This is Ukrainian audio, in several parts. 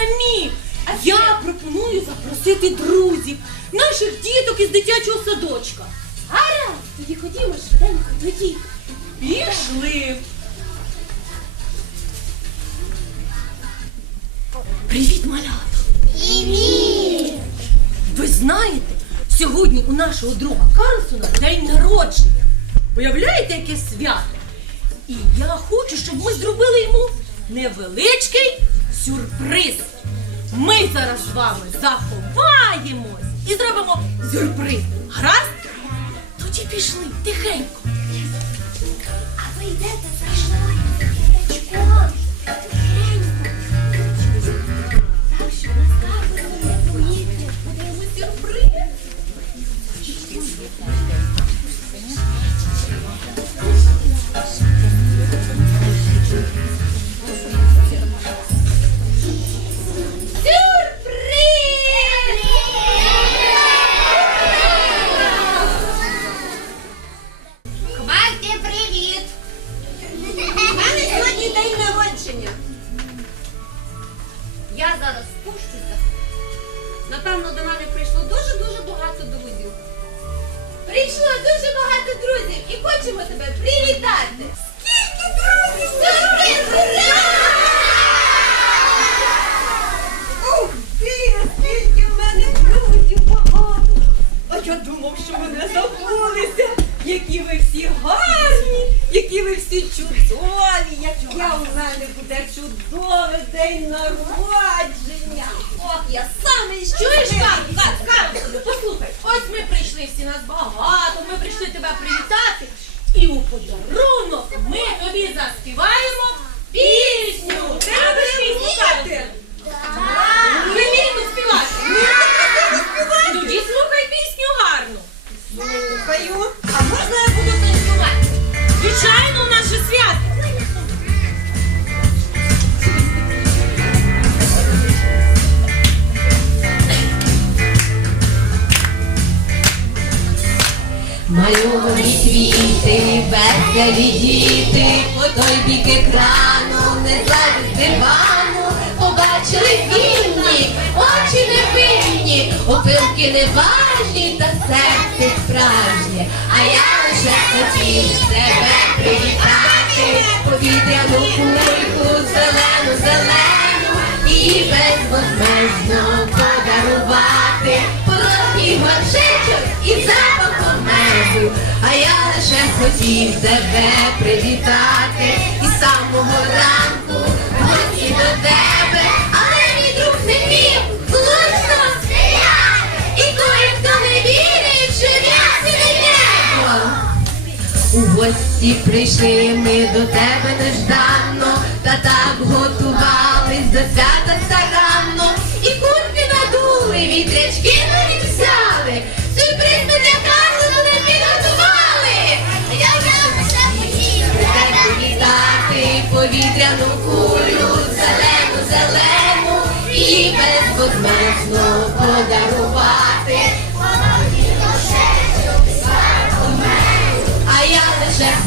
самі. Я пропоную запросити друзів, наших діток із дитячого садочка. Гаразд, тоді ходімо швиденько до діток. Пішли. Привіт, малята! Привіт! Ви знаєте, сьогодні у нашого друга Карлсона день народження. Уявляєте, яке свято? І я хочу, щоб ми зробили йому невеличкий сюрприз. Ми зараз з вами заховаємось і зробимо сюрприз. Гаразд? Тоді пішли тихенько. А ви йдете всі чудові, я у мене буде чудовий день народження. Ох, я саме Чуєш, щасливий. Квіти, веселі діти, по той бік екрану, не з дивану, побачили вільні, очі невинні, опилки неважні, та серце справжнє, а я лише хотів тебе привітати, а хотів тебе привітати. І з самого ранку гості до тебе, але мій друг не міг влучно стріляти, і той, хто не вірив, що я небо. У гості прийшли ми до тебе нежданно,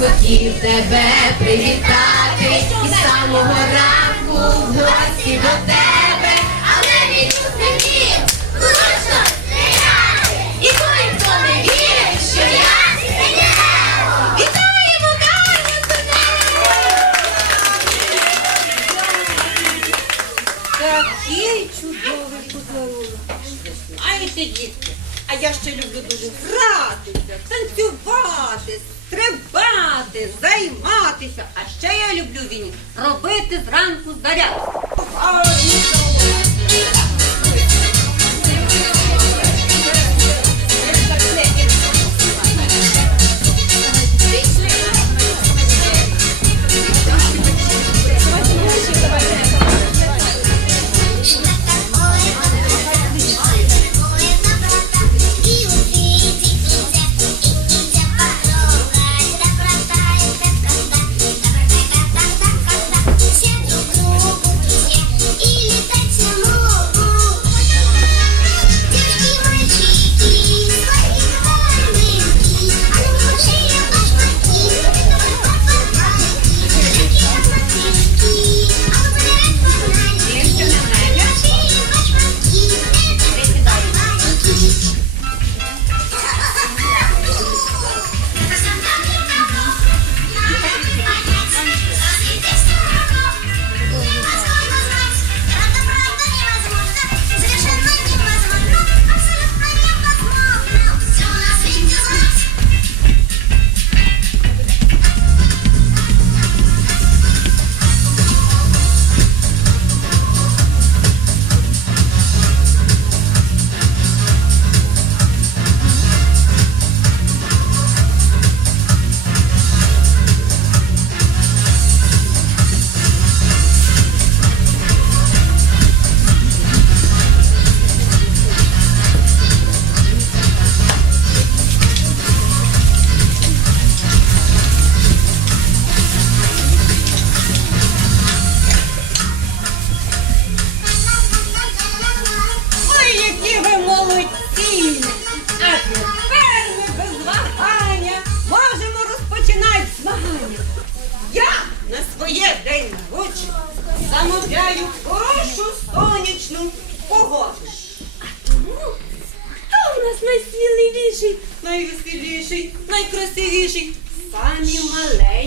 хотів тебе привітати. І самого ранку в гості до тебе,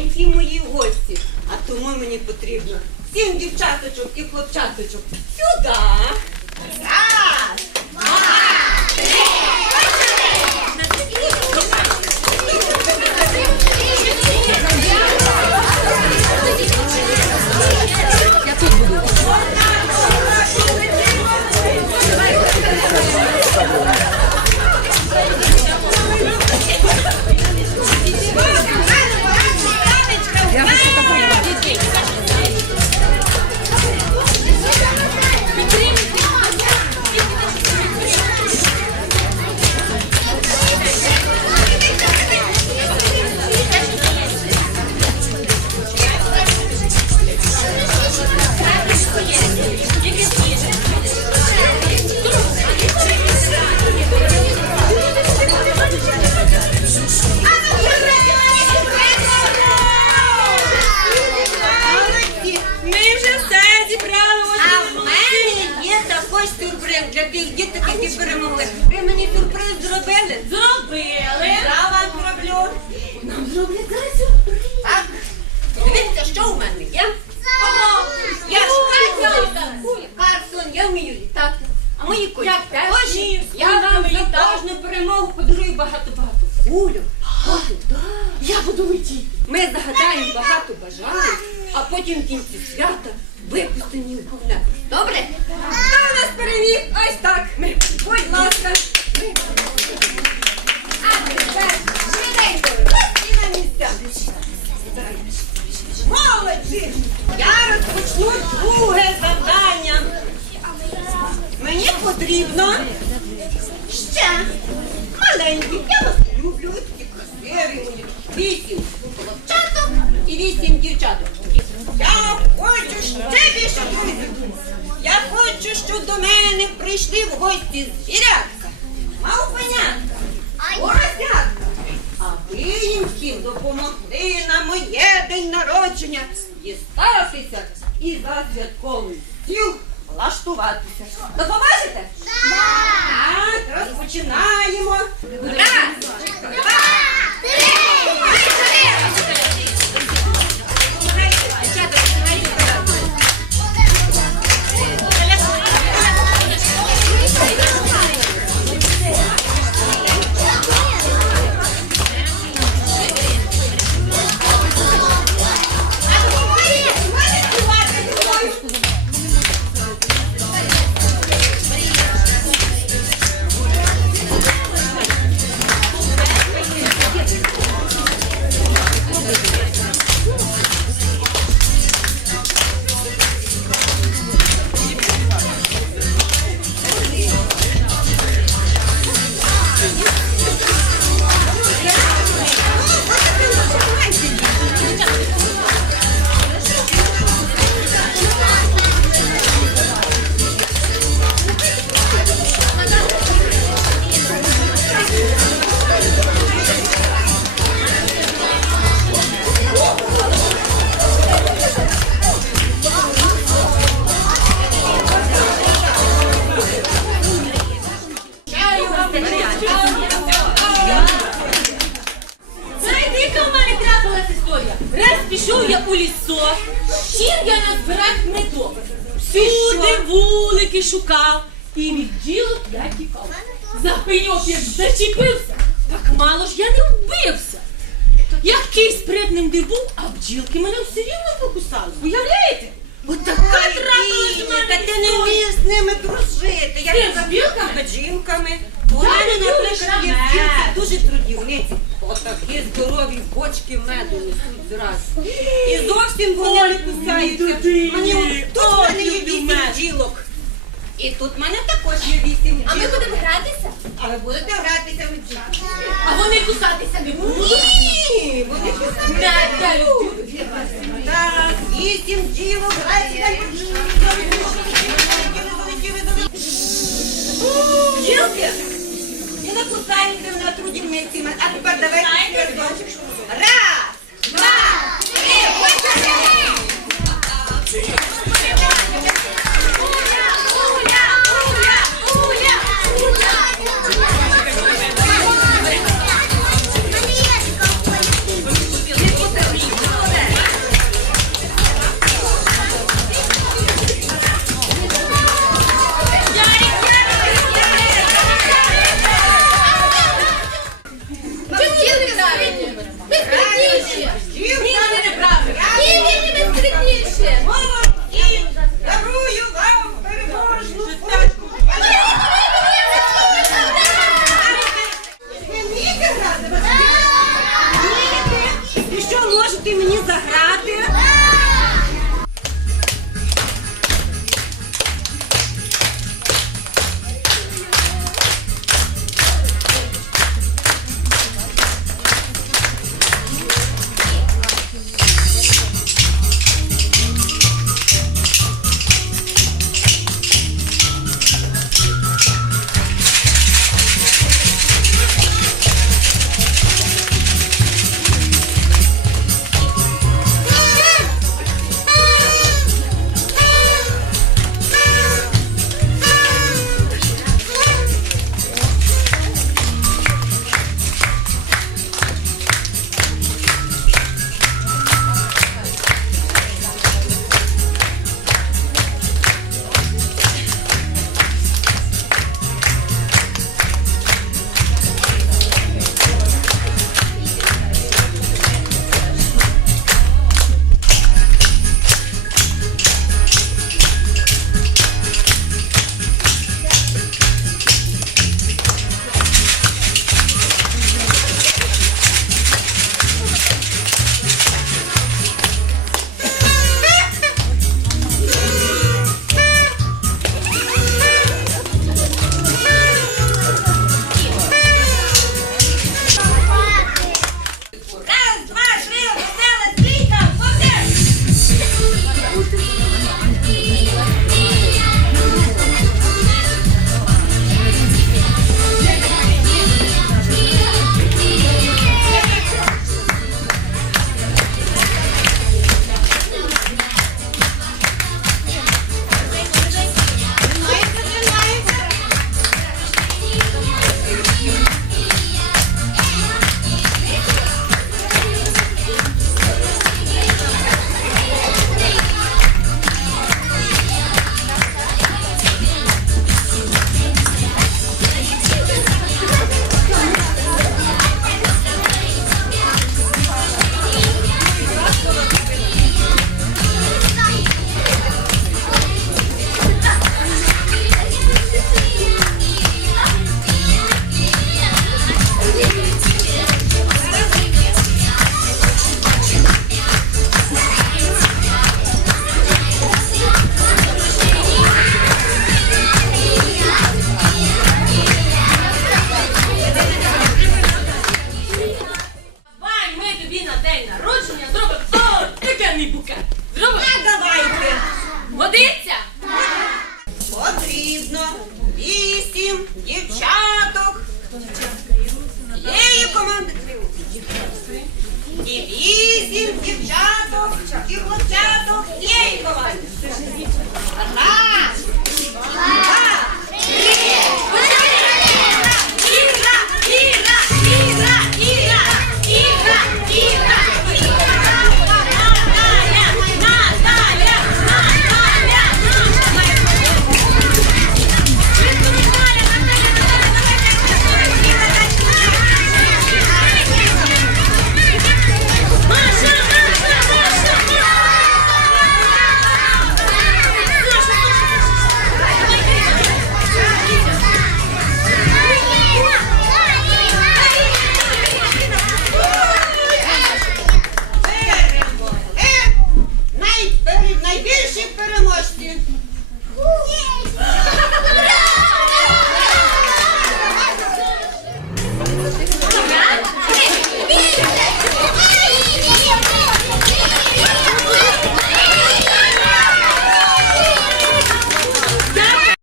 маленькі мої гості. А тому мені потрібно сім дівчаточок і хлопчаточок сюди. Раз, Ми є сюрприз для тих діток, які перемогли. Ви мені сюрприз зробили? Зробили. Я вам зроблю. Нам зроблять зараз сюрприз. Так. Дивіться, що у мене є. Ого! Я ж Катя! Карсон, я вмію літати. А мої колі Я теж Я вам за кожну перемогу подарую багато-багато кульок. Я буду летіти. Ми загадаємо багато бажань, а потім в кінці свята випустимо їх гуляти. Добре? Гості звірятка, мавпенятка, поросятка. А ви їм всім допомогли на моє день народження дістатися і за святковий стіл влаштуватися. Допоможете? Так, розпочинаємо. Раз, два, пішов я у лісо, чим я назбирав медок. Всюди вулики шукав і від ділок я тікав. За пеньок як зачепився, так мало ж я не вбився. Який спритним де був, а бджілки мене все рівно покусали. Уявляєте? От така трапилась в мене Та ти не вмієш з ними дружити. Я З не ким, з білками? бджілками. Я Вони, наприклад, є дуже трудівниці. Отакі здорові бочки меду несуть зразу. І зовсім вони не кусаються. Мені от- тут в мене є вісім мед. бджілок. І тут в мене також є вісім А ми будемо гратися? А ви будете гратися в бджілки? А вони кусатися не будуть. Ні, вони да, люблю. Так, вісім бджілок, грайте. Бджілки, і не кусаємося, вона трудівниці. А тепер давайте. Раз, два, три.